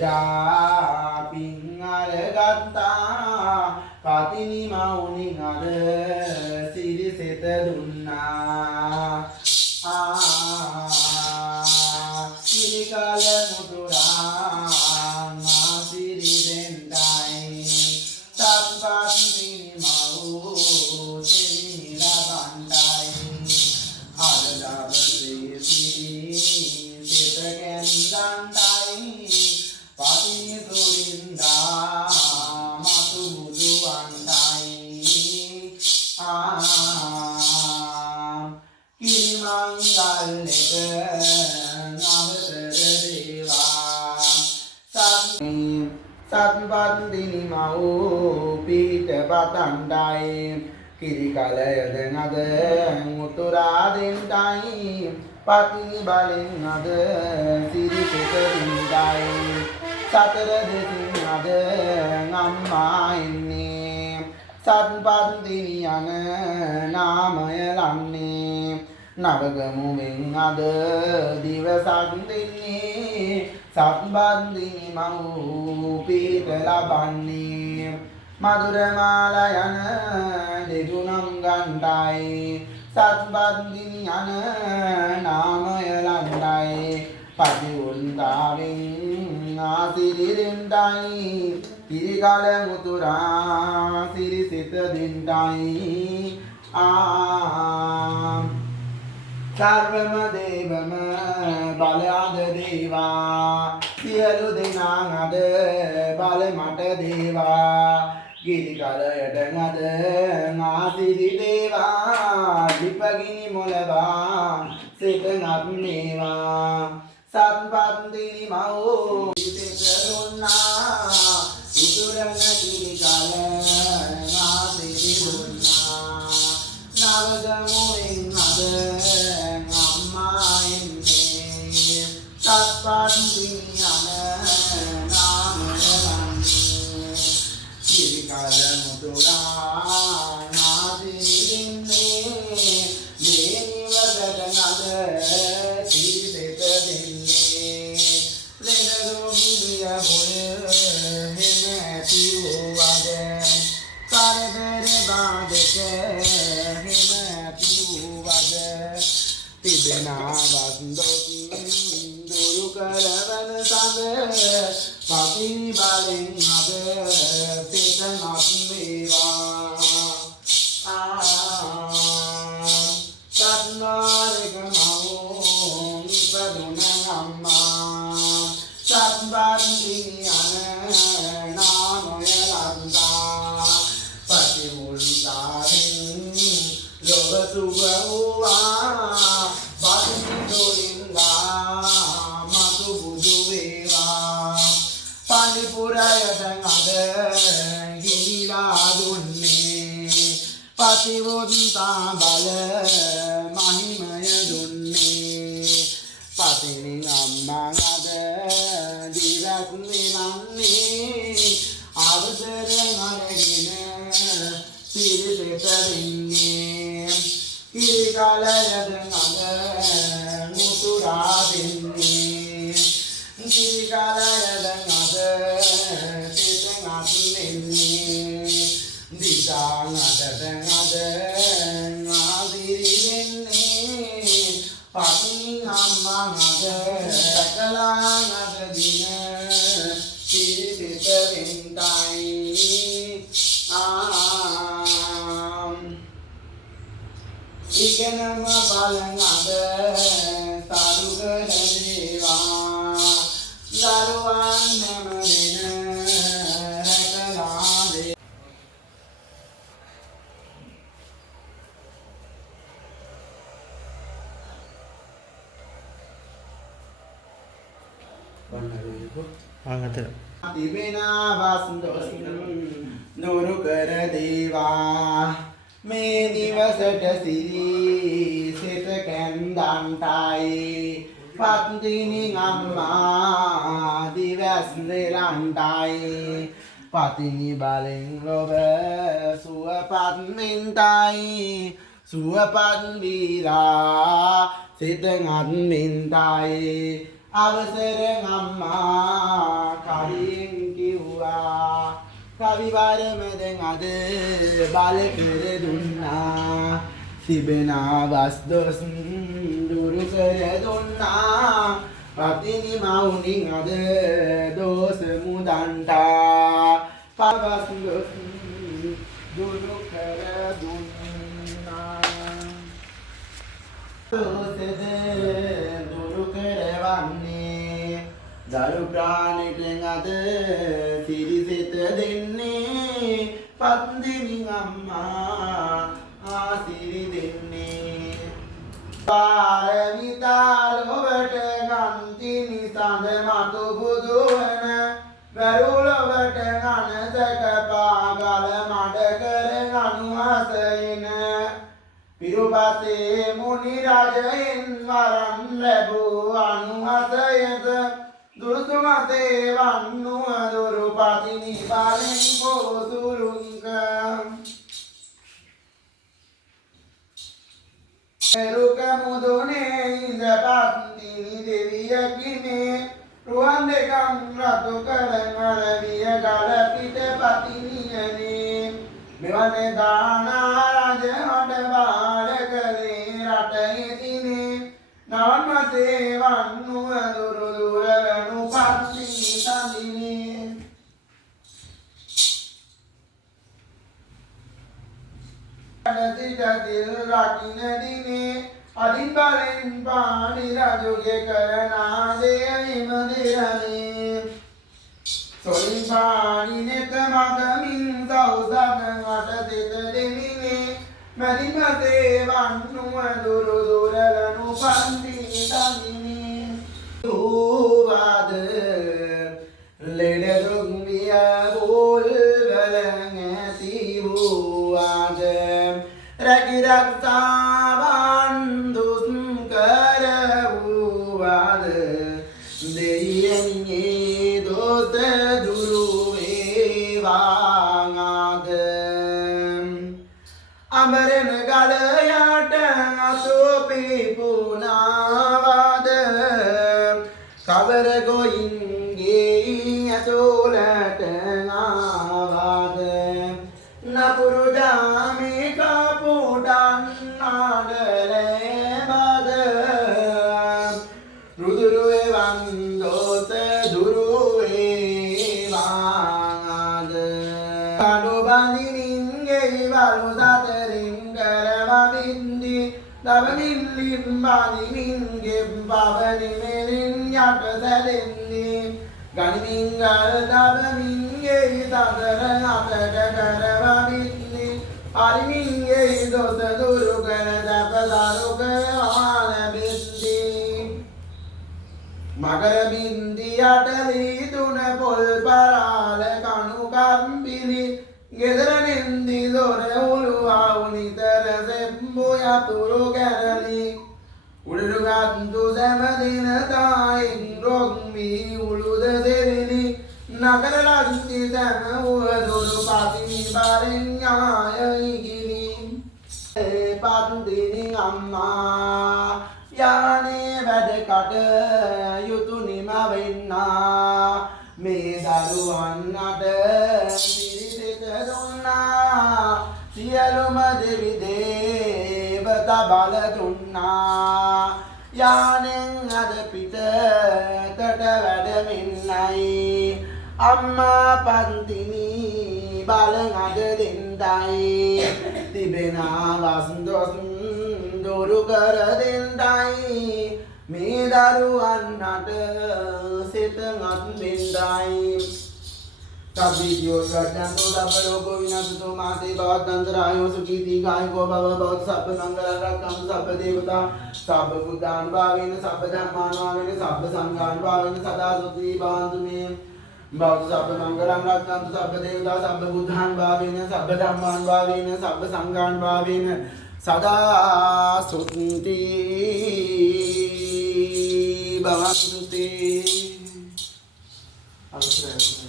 පුජා පින් අරගත්තා පතිනි මවුනි අද සිරිසෙත දුන්නා සිරිකල මුතුරා සිරි දෙන්ටයි සත්පත් පිනි මවු සිරි ලබන්ටයි අද දවසේ සිරි සිත කැන්දන්ටයි පතිනි සුරින්දා මතු බුදුවන්ටයි කිරිමංගල්ලෙක නවතර දේවා සත්පත්දිනි මව් පීඨ පතන්ටයි කිරි කලයද නද මුතුරා දෙන්ටයි පතිනි බලෙන් අද සිරිසෙත දින්ටයි සතර දෙසින් අද අම්මා එන්නේ සත්පත්දිනි යන නාමය ලන්නේ නවගමුවෙන් අද දිවසක් දෙන්නේ සත්පත්දිනි මව් පීඨ ලබන්නේ මధుරමාල යන දෙගුණම් ගණ්ඩයි සත්පත්දිනි යන නාමය ලණ්ඩයි පතිඋන්තාවෙන් ආසිරි දෙන්ටයි කිරිකල මුතුරා සිරිසිත දෙන්ටයි සර්වම දේවම බලයද දේවා සියලු දෙනා අද බල මට දේවා ගිරිකලයට අද ආසිරි දේවා දීපගිනි මොලවා සිත නත්නේවා සත්පත්දිනි මව් සිත දුන්නා උතුරන කිරිකල ආසිරි දුන්නා නවගමුවෙන් අද අම්මා එන්නේ සත්පත්දිනි යන නාමය ලන්නේ කිරිකල මුතුරා ආසිරි දෙන්නේ මේ නිවසට අද සිරිසෙත දෙන්නේ ලෙඩරෝගී බොය හෙම ඇති වූවද කරදර බාධක හෙම ඇති වූවද තිබෙනා වස්දොකින් දුරු කරවන සඳ පතිනි බලෙන් අද සිත නත් වේවා සත්නාරක මවෝ ඉපදුන අම්මා සත්පත්දිනි යන නාමය ලද්දා පතිමුල්තාවෙන් ලොව සුභ වූවා පතිනි සුරින්දා මතු බුදු වේවා පණිපුරයට අද ගිහිලා දුන්නේ පතිවොන්තා බල මහිමය දුන්නේ පතිනි අම්මා අද දිවක් නිලන්නේ අවසර අරගෙන සිරිසෙත දෙන්නේ කිරිකලයද අද මුතුරා දෙන්නේ කිරිකලයද අද සිත නත්නෙන්නේ දිසාං අදට අද ආසිරි දෙන්නේ පතිනි අම්මා අද සකලා අද දින සිරිසෙත වෙන්ටයි ඉගෙනම බලන් අද සරුකර දේවා දරුවන් නැමදෙන රැකලා දේ තිබෙනා වස්දොසින් දුරු කර දේවා මේ දිවසට සිරි සිත කැන්දන්ටයි පත්දිනි අම්මා දිවස් නෙලන්ටයි පතිනි බලෙන් ලොව සුවපත් මෙන්ටයි සුවපත් වීලා සිත අත් මෙන්ටයි අවසරෙන් අම්මා කවියෙන් කිව්වා කවිවරමෙන් අද බල කර දුන්නා තිබෙන වස්දොස් දුරු කර දුන්නා පතිනි මවුනින් අද දෝස මුදන්ටා පවස්දොස් දුරු කර දුන්නා දෝසද දුරු කරවන්නේ දරු ප්‍රාණිකෙන් අද සිරිසෙත දෙන්නේ පත්දිනි අම්මා ආසිරි දෙන්නේ පාරමිතා ලොවට ගන්තිනි සඳ මතු බුදුවන වැරුලොවට ගනසක පාගල මඩ කර ගනුහසයින පිරුපසේ මුනි රජයෙන් වරන් ලැබූ අනුහසයද දුරුතුමසේ වන්නුව දුරුපතිනි බලෙන් පොසුරුංක එරුක මුදුනේ ඉඳ පත්තිනි දෙවියකිනේ රුවන් දෙකම් රතු කරන අරවිය ගල පිට පතිනියනේ මෙවන දානා රජ හට බාල කලේ රට හිතිනේ නවන්මසේ වන්නුව දුරු දුරවනු පත්තිනි තදිනේ සිටතිල් රකින දිනේ අදින් බලෙන් පාඩි රජුගේ කරනාදය හිමදිරනේ සොලින් පාඩි නෙත මගමින් සෞසගන් අට සිත දෙමිනේ මැදිමසේ වන්නුව දුරු දුරලනු පන්තිනි තදිනේ ඌවාද ලෙඩදුක් විය බෝල් වලන් ඇති වූවාද රැකිරක්තාවන් දුස් කරවූවාද දෙයියන්ගේ දොත දුරු වේවාද අමරණ ගලයට අසෝපී පුනාවාද කවර ගොයින්ගේ ඇතුළට ආවාද නපුරු ජාමේ කපුටන් ආඩලේබද රුදුරුවේ වන්දෝත දුරුවේවාද කඩු බඳිනින්ගේ වලු සතරින් කරවමින්දි දවමිල්ලින් බඳිමින්ගේ පවනිමෙලින් යට සැලෙන්නේ ගනිමින්ගල් දවමින්ගේ සතර අපට කරවමින්දි අරිමින්ගේ දොස දුරු කර දපදරුක ආලබින්දි මකර බින්දි අටලී තුන පොල් පරාල කණු කම්බිලි ගෙදර නින්දි දොර උළුවවු නිතර සෙම්බු යතුරු කැරලි උළුගත්තු සැමදින තායින් රොක්වී උළුද දෙවිලි නගර ලද්දි සැම උවදුරු පතිනි බරෙන් යායයිගිලි පත්දිනි අම්මා යානේ වැඩකට යුතු නිම වෙන්නා මේ දරුවන්නට පිරිසිත දුන්නා සියලුම දෙවි දේවතා බල දුන්නා යානෙන් අද පිටතට වැඩමින්නයි අම්මා පන්තිනි බලන් අද දෙන්නයි තිබෙන වස්දොස් දුරු කර දෙන්නයි මේ දරුවන්නට සිතවත් වෙන්නයි සබ්බියෝ යඥන්තෝ දබ්බලෝකෝ විනාශතෝ මාතේ භවත්තන්තරායෝ සුඛී දීඝායුකෝ භව භවත් සබ්බ සංඝරක්ඛන්තු සබ්බ දේවතා සබ්බ බුද්ධාන් භාවේන සබ්බ ධම්මාන භාවේන සබ්බ සංඝාන් භාවේන සදා සුඛී භවන්තු මේ භවතු සබ්බ මංගලං රක්ඛන්තු සබ්බ දේවතා සබ්බ බුද්ධාන් භාවේන සබ්බ ධම්මාන් භාවේන සබ්බ සංඝාන් භාවේන සදා සුඛී භවන්තු තේ අවසරයි